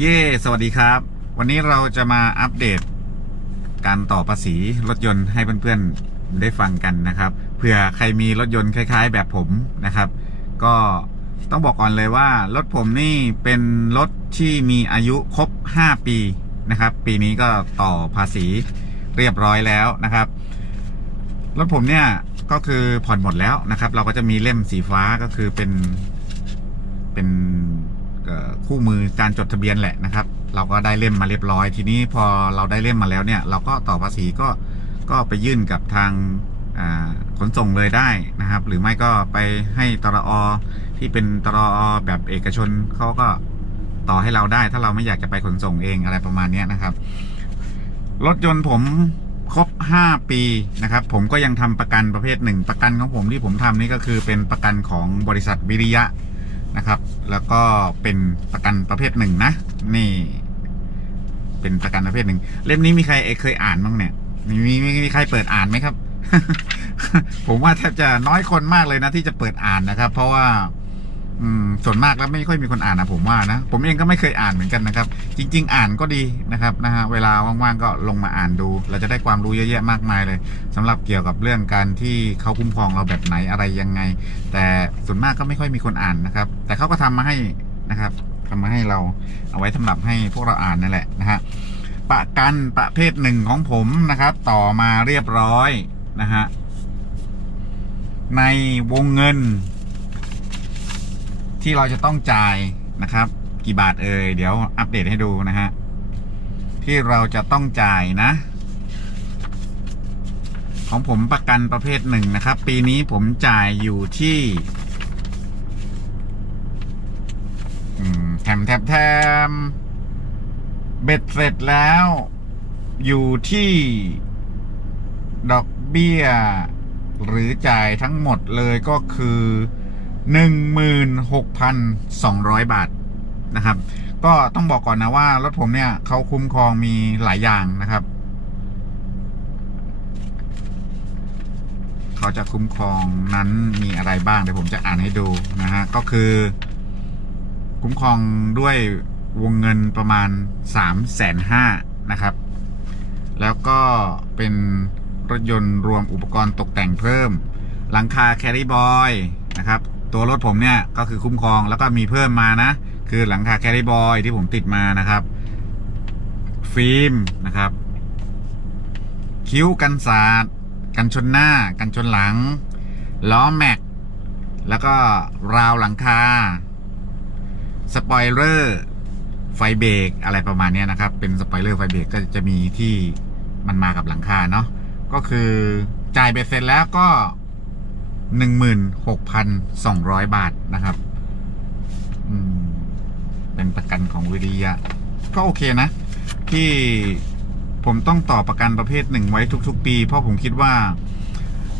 เย่ สวัสดีครับ วันนี้เราจะมาอัปเดต การต่อภาษีรถยนต์ให้เพื่อนๆได้ฟังกันนะครับ เผื่อใครมีรถยนต์คล้ายๆ แบบผมนะครับ ก็ต้องบอกก่อนเลยว่า รถผมนี่เป็นรถที่มีอายุครบ 5 ปีนะครับ ปีนี้ก็ต่อภาษีเรียบร้อยแล้วนะครับ รถผมเนี่ยก็คือผ่อนหมดแล้วนะครับ เราก็จะมีเล่มสีฟ้าก็คือเป็นเป็น คู่มือการจดทะเบียนแหละนะครับ เราก็ได้เล่มมาเรียบร้อย ทีนี้พอเราได้เล่มมาแล้วเนี่ย เราก็ต่อภาษีก็ก็ไปยื่นกับทางขนส่งเลยได้นะครับ หรือไม่ก็ไปให้ตรอที่เป็นตรอแบบเอกชนเขาก็ต่อให้เราได้ ถ้าเราไม่อยากจะไปขนส่งเองอะไรประมาณนี้นะครับ รถยนต์ผมครบ 5 ปีนะครับ ผมก็ยังทำประกันประเภทหนึ่งประกันของผมที่ผมทำนี่ก็คือเป็นประกันของบริษัทวิริยะ นะครับ แล้วก็เป็นประกันประเภทหนึ่งนะ นี่ เป็นประกันประเภทหนึ่งเล่มนี้มีใครเคยอ่านบ้างเนี่ยมีมีมีมีใครเปิดอ่านไหมครับ ผมว่าแทบจะน้อยคนมากเลยนะที่จะเปิดอ่านนะครับ เพราะว่า อืมส่วนมากแล้วไม่ค่อยมีคนอ่านนะผมว่านะ ผมเองก็ไม่เคยอ่านเหมือนกันนะครับ จริง ๆ อ่านก็ดีนะครับนะฮะเวลาว่างๆก็ลงมาอ่านดู เราจะได้ความรู้เยอะแยะมากมายเลยสำหรับเกี่ยวกับเรื่องการที่เขาคุ้มครองเราแบบไหนอะไรยังไง แต่ส่วนมากก็ไม่ค่อยมีคนอ่านนะครับ แต่เขาก็ทำมาให้นะครับทำมาให้เราเอาไว้สำหรับให้พวกเราอ่านนั่นแหละนะฮะประกันประเภทหนึ่งของผมนะครับ ต่อมาเรียบร้อยนะฮะในวงเงิน ที่เราจะต้องจ่ายนะครับ กี่บาทเอ่ยเดี๋ยวอัปเดตให้ดูนะฮะที่เราจะต้องจ่ายนะ ของผมประกันประเภทหนึ่งนะครับ ปีนี้ผมจ่ายอยู่ที่แถมแถมแถมเบ็ดเสร็จแล้ว อยู่ที่ ดอกเบี้ย หรือจ่ายทั้งหมดเลยก็คือ 16,200 บาทนะครับ ก็ต้องบอกก่อนนะว่ารถผมเนี่ยเขาคุ้มครองมีหลายอย่างนะครับ เขาจะคุ้มครองนั้นมีอะไรบ้างเดี๋ยวผมจะอ่านให้ดูนะฮะก็คือ คุ้มครองด้วยวงเงินประมาณ3ามแสนห้านะครับ แล้วก็เป็นรถยนต์รวมอุปกรณ์ตกแต่งเพิ่ม หลังคาแคริบอยนะครับ ตัวรถผมเนี่ยก็คือคุ้มครองแล้วก็มีเพิ่มมานะ คือหลังคาแคริบอยที่ผมติดมานะครับ ฟิล์มนะครับ คิ้วกันสาดกันชนหน้า กันชนหลัง ล้อแม็ก แล้วก็ราวหลังคา สปอยเลอร์ ไฟเบรกอะไรประมาณนี้นะครับ เป็นสปอยเลอร์ไฟเบรกก็จะมีที่มันมากับหลังคาเนาะก็คือจ่ายเบ็ดเสร็จแล้วก็ หนึ่งหมื่นหกพันสองร้อยบาทนะครับเป็นประกันของวิริยะ ก็โอเคนะ ที่ผมต้องต่อประกันประเภทหนึ่งไว้ทุก ๆ ปี เพราะผมคิดว่า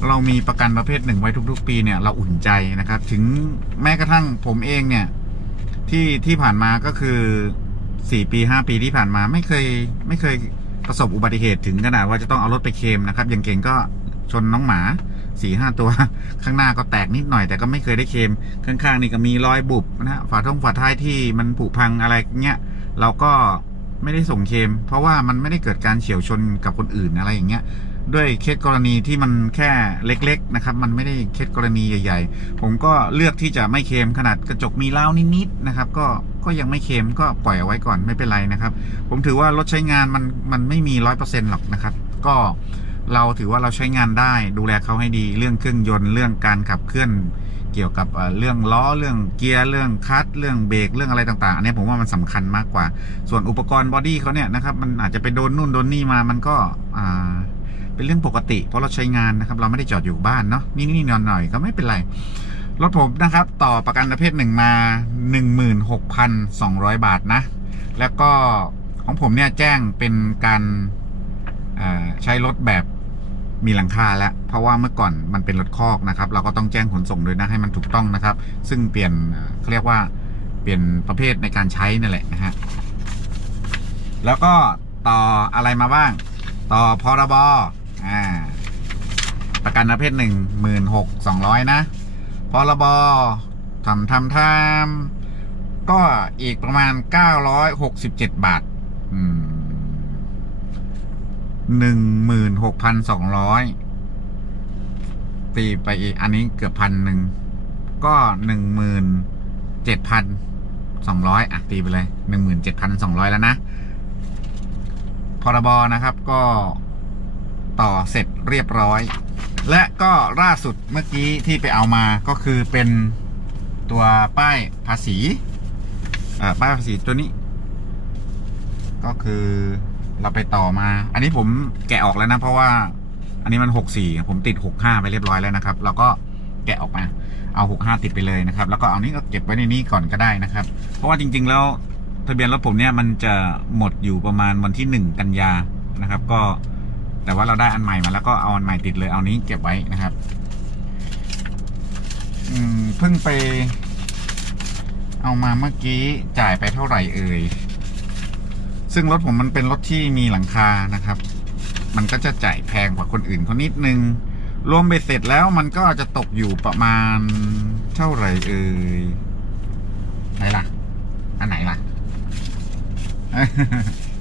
เรามีประกันประเภทหนึ่งไว้ทุก ๆ ปีเนี่ยเราอุ่นใจนะครับ ถึงแม้กระทั่งผมเองเนี่ยที่ที่ผ่านมาก็คือสี่ปีห้าปีที่ผ่านมาไม่เคยไม่เคยประสบอุบัติเหตุถึงขนาดว่าจะต้องเอารถไปเคลมนะครับ อย่างเก่งก็ชนน้องหมา สี่ห้าตัว ข้างหน้าก็แตกนิดหน่อย แต่ก็ไม่เคยได้เคลมข้างๆนี่ก็มีรอยบุบนะฮะฝาท้องฝาท้ายที่มันผุพังอะไรเงี้ยเราก็ไม่ได้ส่งเคลมเพราะว่ามันไม่ได้เกิดการเฉียวชนกับคนอื่นอะไรอย่างเงี้ยด้วยเคสกรณีที่มันแค่เล็ก ๆ นะครับ มันไม่ได้เคสกรณีใหญ่ ๆ ผมก็เลือกที่จะไม่เคลมขนาดกระจกมีเล้าวนิดๆนะครับ ก็ก็ยังไม่เคลมก็ปล่อยเอาไว้ก่อนไม่เป็นไรนะครับ ผมถือว่ารถใช้งานมันมันไม่มีร้อยเปอร์เซ็นต์หรอกนะครับ ก็ เราถือว่าเราใช้งานได้ ดูแลเขาให้ดีเรื่องเครื่องยนต์เรื่องการขับเคลื่อน เกี่ยวกับเรื่องล้อเรื่องเกียร์เรื่องคลัตช์เรื่องเบรกเรื่องอะไรต่างๆอันนี้ผมว่ามันสำคัญมากกว่า ส่วนอุปกรณ์บอดี้เขาเนี่ยนะครับมันอาจจะไปโดนนู่นโดนนี่มามันก็อ่าเป็นเรื่องปกติ เพราะเราใช้งานนะครับ เราไม่ได้จอดอยู่บ้านเนาะนี่นี่นอนหน่อยก็ไม่เป็นไร รถผมนะครับ ต่อประกันประเภทหนึ่งมา 16,200 บาทนะ แล้วก็ของผมเนี่ยแจ้งเป็นการใช้รถแบบ มีหลังคาแล้ว เพราะว่าเมื่อก่อนมันเป็นรถคอกนะครับ เราก็ต้องแจ้งขนส่งด้วยนะให้มันถูกต้องนะครับ ซึ่งเปลี่ยนเขาเรียกว่าเปลี่ยนประเภทในการใช้นั่นแหละนะฮะแล้วก็ต่ออะไรมาบ้าง ต่อพรบอ่าประกันประเภทหนึ่งหมื่นหกสองร้อยนะพรบทำทำทำก็อีกประมาณ 967 บาท อืม หนึ่งหมื่นหกพันสองร้อยตีไปอีก อันนี้เกือบพันหนึ่ง ก็หนึ่งหมื่นเจ็ดพันสองร้อยอะ ตีไปเลยหนึ่งหมื่นเจ็ดพันสองร้อยแล้วนะพรบนะครับก็ต่อเสร็จเรียบร้อย และก็ล่าสุดเมื่อกี้ที่ไปเอามาก็คือเป็นตัวป้ายภาษีป้ายภาษีตัวนี้ ก็คือ เราไปต่อมา อันนี้ผมแกะออกแล้วนะ เพราะว่า อันนี้มันหกสี่ผมติดหกห้าไปเรียบร้อยแล้วนะครับ เราก็แกะออกมา เอาหกห้าติดไปเลยนะครับ แล้วก็เอานี้ก็เก็บไว้ในนี้ก่อนก็ได้นะครับ เพราะว่าจริง ๆ แล้วทะเบียนรถผมเนี่ยมันจะหมดอยู่ประมาณวันที่หนึ่งกันยานะครับ ก็แต่ว่าเราได้อันใหม่มาแล้วก็เอาอันใหม่ติดเลยเอานี้เก็บไว้นะครับอืมเพิ่งไป เอามาเมื่อกี้จ่ายไปเท่าไหร่เอ่ย ซึ่งรถผมมันเป็นรถที่มีหลังคานะครับ มันก็จะจ่ายแพงกว่าคนอื่นเขานิดนึง รวมเบ็ดเสร็จแล้วมันก็จะตกอยู่ประมาณเท่าไหร่เอ่ยไหนล่ะ อันไหนล่ะ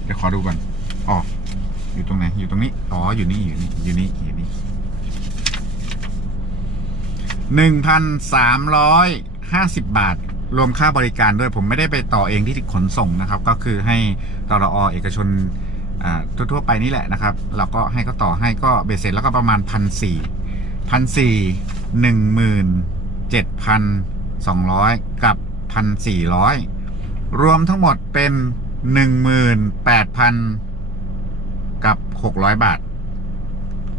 เดี๋ยวขอดูก่อนอ๋ออยู่ตรงไหน อยู่ตรงนี้ อ๋อ อยู่นี่ อยู่นี่ อยู่นี่ อยู่นี่หนึ่งพันสามร้อยห้าสิบบาท รวมค่าบริการด้วยผมไม่ได้ไปต่อเองที่ขนส่งนะครับ ก็คือให้ตรอเอกชนทั่วๆไปนี่แหละนะครับ เราก็ให้เขาต่อให้ก็เบ็ดเสร็จแล้วก็ประมาณพันสี่พันสี่หนึ่งหมื่นเจ็ดพันสองร้อยกับพันสี่ร้อยรวมทั้งหมดเป็นหนึ่งหมื่นแปดพันกับหกร้อยบาท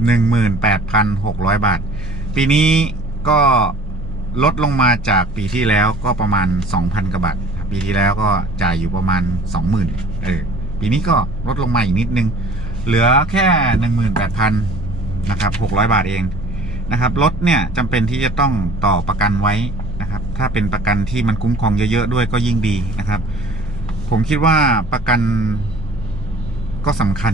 หนึ่งหมื่นแปดพันหกร้อยบาท ปีนี้ก็ ลดลงมาจากปีที่แล้วก็ประมาณสองพันกว่าบาทปีที่แล้วก็จ่ายอยู่ประมาณสองหมื่นเออปีนี้ก็ลดลงมาอีกนิดนึง เหลือแค่หนึ่งหมื่นแปดพันนะครับหกร้อยบาทเองนะครับรถเนี่ยจำเป็นที่จะต้องต่อประกันไว้นะครับ ถ้าเป็นประกันที่มันคุ้มครองเยอะๆด้วยก็ยิ่งดีนะครับ ผมคิดว่าประกันก็สำคัญ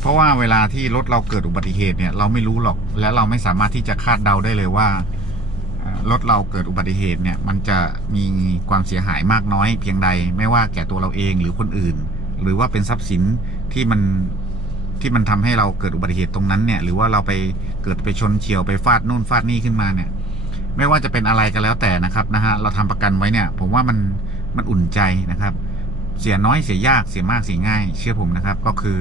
เพราะว่าเวลาที่รถเราเกิดอุบัติเหตุเนี่ย เราไม่รู้หรอกและเราไม่สามารถที่จะคาดเดาได้เลยว่า รถเราเกิดอุบัติเหตุเนี่ยมันจะมีความเสียหายมากน้อยเพียงใด ไม่ว่าแก่ตัวเราเองหรือคนอื่น หรือว่าเป็นทรัพย์สินที่มันที่มันทำให้เราเกิดอุบัติเหตุตรงนั้นเนี่ย หรือว่าเราไปเกิดไปชนเฉียวไปฟาดนู่นฟาดนี่ขึ้นมาเนี่ย ไม่ว่าจะเป็นอะไรก็แล้วแต่นะครับนะฮะเราทำประกันไว้เนี่ย ผมว่ามันมันอุ่นใจนะครับ เสียน้อยเสียยากเสียมากเสียง่าย เชื่อผมนะครับ ก็คือ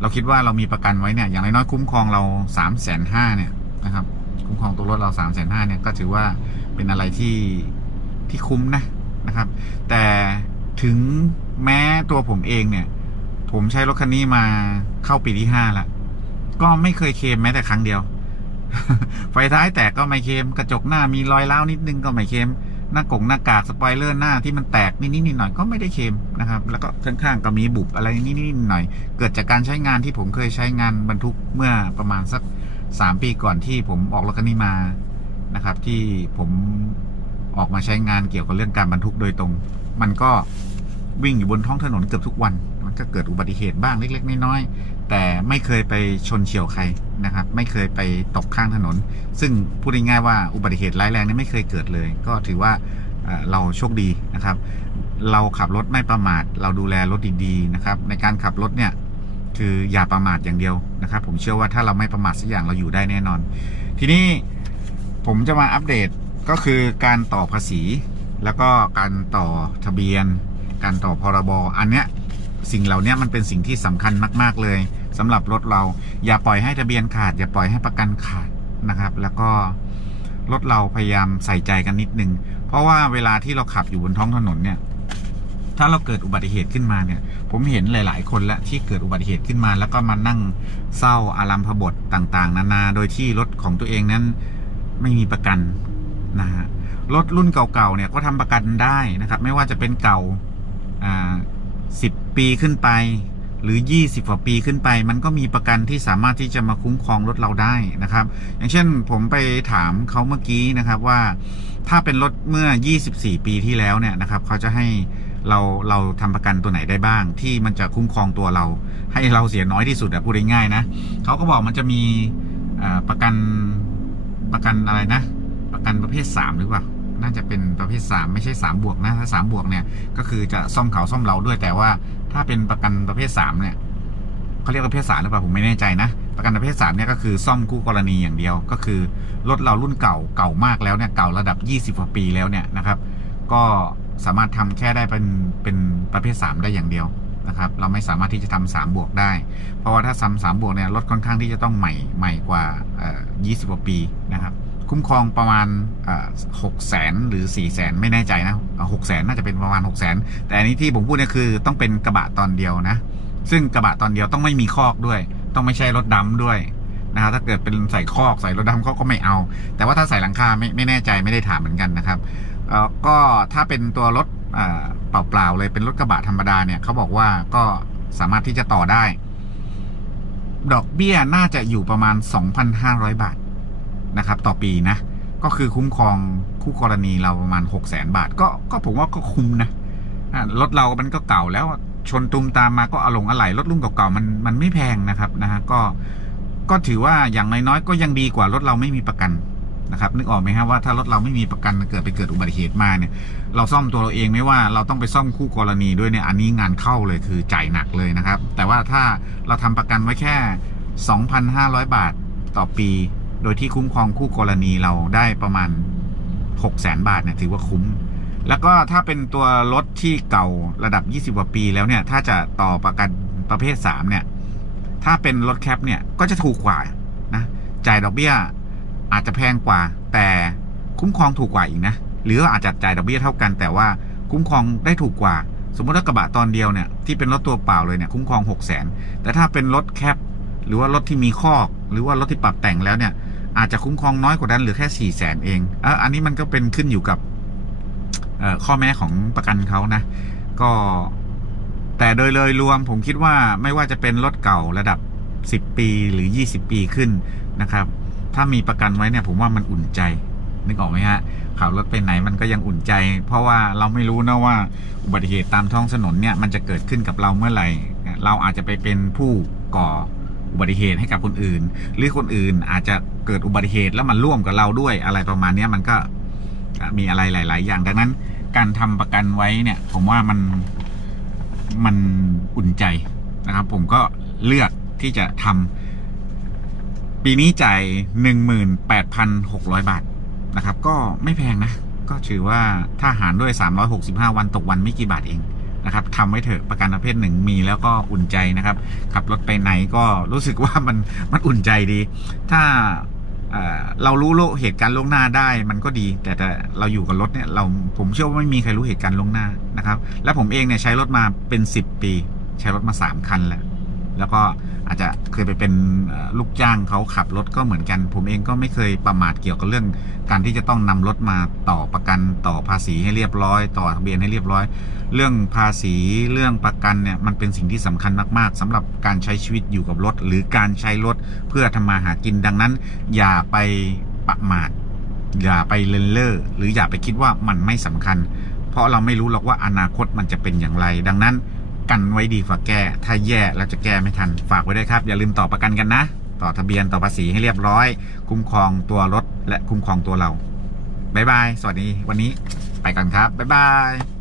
เราคิดว่าเรามีประกันไว้เนี่ย อย่างน้อยๆคุ้มครองเราสามแสนห้าเนี่ยนะครับ คุ้มครองตัวรถเราสามแสนห้าเนี่ยก็ถือว่าเป็นอะไรที่ที่คุ้มนะนะครับ แต่ถึงแม้ตัวผมเองเนี่ย ผมใช้รถคันนี้มาเข้าปีที่ห้าแล้วก็ไม่เคยเคมแม้แต่ครั้งเดียว ไฟท้ายแตกก็ไม่เคมกระจกหน้ามีรอยร้านิดนึงก็ไม่เคมหน้ากงหน้ากากสปอยเลอร์หน้าที่มันแตกนิดๆหน่อยก็ไม่ได้เคลมนะครับ แล้วก็ข้างๆก็มีบุบอะไรนิดๆหน่อย เกิดจากการใช้งานที่ผมเคยใช้งานบรรทุกเมื่อประมาณสัก สามปีก่อนที่ผมออกรถคันนี้มานะครับ ที่ผมออกมาใช้งานเกี่ยวกับเรื่องการบรรทุกโดยตรง มันก็วิ่งอยู่บนท้องถนนเกือบทุกวัน มันก็เกิดอุบัติเหตุบ้างเล็ก ๆ น้อยๆแต่ไม่เคยไปชนเฉียวใครนะครับ ไม่เคยไปตกข้างถนน ซึ่งพูดง่ายๆว่าอุบัติเหตุร้ายแรงนี่ไม่เคยเกิดเลย ก็ถือว่าเราโชคดีนะครับ เราขับรถไม่ประมาท เราดูแลรถดีๆนะครับ ในการขับรถเนี่ย คืออย่าประมาทอย่างเดียวนะครับ ผมเชื่อว่าถ้าเราไม่ประมาทสักอย่างเราอยู่ได้แน่นอน ทีนี้ผมจะมาอัปเดตก็คือการต่อภาษี แล้วก็การต่อทะเบียน การต่อพรบอันเนี้ยสิ่งเหล่านี้มันเป็นสิ่งที่สำคัญมาก ๆ เลยสำหรับรถเรา อย่าปล่อยให้ทะเบียนขาด อย่าปล่อยให้ประกันขาดนะครับ แล้วก็รถเราพยายามใส่ใจกันนิดนึง เพราะว่าเวลาที่เราขับอยู่บนท้องถนนเนี่ย ถ้าเราเกิดอุบัติเหตุขึ้นมาเนี่ย ผมเห็นหลาย ๆ คนล้วที่เกิดอุบัติเหตุขึ้นมา แล้วก็มานั่งเศร้าอารัมพบทต่าง ๆ นานา โดยที่รถของตัวเองนั้นไม่มีประกันนะฮะรถรุ่นเก่า ๆ เนี่ยก็ทำประกันได้นะครับ ไม่ว่าจะเป็นเก่าอ่าสิบปีขึ้นไป หรือ 20กว่าปีขึ้นไป มันก็มีประกันที่สามารถที่จะมาคุ้มครองรถเราได้นะครับ อย่างเช่นผมไปถามเขาเมื่อกี้นะครับว่าถ้าเป็นรถเมื่อ 24 ปีที่แล้วเนี่ยนะครับ เขาจะให้ เราเราทำประกันตัวไหนได้บ้าง ที่มันจะคุ้มครองตัวเรา ให้เราเสียน้อยที่สุดอะพูดง่ายๆนะเขาก็บอกมันจะมีประกันประกันอะไรนะ ประกันประเภท 3 หรือเปล่า น่าจะเป็นประเภท 3 ไม่ใช่ 3 บวกนะถ้า3บวกเนี่ยก็คือจะซ่อมเขาซ่อมเราด้วยแต่ว่าถ้าเป็นประกันประเภท 3 เนี่ยเขาเรียกประเภท3หรือเปล่าผมไม่แน่ใจนะ ประกันประเภท3เนี่ยก็คือซ่อมคู่กรณีอย่างเดียว ก็คือรถเรารุ่นเก่าเก่ามากแล้วเนี่ยเก่าระดับ 20กว่าปีแล้วเนี่ยนะครับ ก็ สามารถทำแค่ได้เป็นเป็นประเภท 3 ได้อย่างเดียวนะครับ เราไม่สามารถที่จะทำ3บวกได้ เพราะว่าถ้าซ้ำสามบวกเนี่ยรถค่อนข้างที่จะต้องใหม่ใหม่กว่า 20กว่าปีนะครับ คุ้มครองประมาณหกแสนหรือ4ี่แสนไม่แน่ใจนะหกแสนน่าจะเป็นประมาณ6กแสนแต่อันนี้ที่ผมพูดเนี่ยคือต้องเป็นกระบะตอนเดียวนะ ซึ่งกระบะตอนเดียวต้องไม่มีคอกด้วย ต้องไม่ใช่รถดำด้วยนะครับถ้าเกิดเป็นใส่คอกใส่รถดำเขาก็ไม่เอา แต่ว่าถ้าใส่หลังคาไม่ไม่แน่ใจไม่ได้ถามเหมือนกันนะครับ เอ่อก็ถ้าเป็นตัวรถเปล่าๆเลยเป็นรถกระบะธรรมดาเนี่ยเขาบอกว่าก็สามารถที่จะต่อได้ ดอกเบี้ยน่าจะอยู่ประมาณ 2,500 บาทนะครับ ต่อปีนะ ก็คือคุ้มครองคู่กรณีเราประมาณ 6 0 0 0 0 บาท ก็ก็ผมว่าก็คุ้มนะรถเรามันก็เก่าแล้วชนตุมตามมาก็เอาลงอะไหล่รถรุ่นเก่าๆมันมันไม่แพงนะครับนะฮะก็ก็ถือว่าอย่างน้อยๆก็ยังดีกว่ารถเราไม่มีประกัน นะครับนึกออกไหมครับว่าถ้ารถเราไม่มีประกันเกิดไปเกิดอุบัติเหตุมาเนี่ย เราซ่อมตัวเราเองไม่ว่าเราต้องไปซ่อมคู่กรณีด้วยเนี่ยอันนี้งานเข้าเลยคือจ่ายหนักเลยนะครับ แต่ว่าถ้าเราทำประกันไว้แค่ 2,500 บาทต่อปี โดยที่คุ้มครองคู่กรณีเราได้ประมาณ 600,000บาทเนี่ยถือว่าคุ้ม แล้วก็ถ้าเป็นตัวรถที่เก่าระดับ 20กว่าปีแล้วเนี่ยถ้าจะต่อประกันประเภท 3 เนี่ย ถ้าเป็นรถแคปเนี่ยก็จะถูกกว่านะจ่ายดอกเบี้ย อาจจะแพงกว่า แต่คุ้มครองถูกกว่าอีกนะ หรืออาจจะจ่ายดอกเบี้ยเท่ากัน แต่ว่าคุ้มครองได้ถูกกว่า สมมติว่ากระบะตอนเดียวเนี่ยที่เป็นรถตัวเปล่าเลยเนี่ยคุ้มครอง6 0 0 0 0นแต่ถ้าเป็นรถแคปหรือว่ารถที่มีคอก หรือว่ารถที่ปรับแต่งแล้วเนี่ย อาจจะคุ้มครองน้อยกว่านั้นเหรือแค่4ี่แสนเองเอออันนี้มันก็เป็นขึ้นอยู่กับข้อแม้ของประกันเขานะ ก็แต่โดยเลยรวมผมคิดว่าไม่ว่าจะเป็นรถเก่าระดับ 10 ปีหรือ 20 ปีขึ้นนะครับ ถ้ามีประกันไว้เนี่ยผมว่ามันอุ่นใจ นึกออกไหมฮะขับรถไปไหนมันก็ยังอุ่นใจ เพราะว่าเราไม่รู้นะว่าอุบัติเหตุตามท้องถนนเนี่ยมันจะเกิดขึ้นกับเราเมื่อไหร่ เราอาจจะไปเป็นผู้ก่ออุบัติเหตุให้กับคนอื่น หรือคนอื่นอาจจะเกิดอุบัติเหตุแล้วมันร่วมกับเราด้วยอะไรประมาณนี้มันก็มีอะไรหลาย ๆ อย่างดังนั้น การทำประกันไว้เนี่ย ผมว่ามันมันอุ่นใจนะครับ ผมก็เลือกที่จะทำ ปีนี้จ่าย 18,600 บาทนะครับ ก็ไม่แพงนะ ก็ถือว่าถ้าหารด้วย 365 วันตกวันไม่กี่บาทเองนะครับทำไว้เถอะประกันประเภทหนึ่งมีแล้วก็อุ่นใจนะครับ ขับรถไปไหนก็รู้สึกว่ามันมันอุ่นใจดี ถ้าเรารู้โลเหตุการณ์ล่วงหน้าได้มันก็ดี แต่แต่เราอยู่กับรถเนี่ยเราผมเชื่อว่าไม่มีใครรู้เหตุการณ์ล่วงหน้านะครับ และผมเองเนี่ยใช้รถมาเป็น 10 ปี ใช้รถมา 3 คันแล้ว แล้วก็อาจจะเคยไปเป็นลูกจ้างเขาขับรถก็เหมือนกัน ผมเองก็ไม่เคยประมาทเกี่ยวกับเรื่อง การที่จะต้องนำรถมาต่อประกันต่อภาษีให้เรียบร้อย ต่อทะเบียนให้เรียบร้อย เรื่องภาษีเรื่องประกันเนี่ยมันเป็นสิ่งที่สำคัญมาก ๆสำหรับการใช้ชีวิตอยู่กับรถ หรือการใช้รถเพื่อทำมาหากินดังนั้น อย่าไปประมาทอย่าไปเลนเล่อหรืออย่าไปคิดว่ามันไม่สำคัญ เพราะเราไม่รู้หรอกว่าอนาคตมันจะเป็นอย่างไร ดังนั้น กันไว้ดีกว่าแก้ ถ้าแย่เราจะแก้ไม่ทัน ฝากไว้ด้วยครับ อย่าลืมต่อประกันกันนะ ต่อทะเบียนต่อภาษีให้เรียบร้อย คุ้มครองตัวรถและคุ้มครองตัวเรา บ๊ายบาย สวัสดี วันนี้ไปกันครับ บ๊ายบาย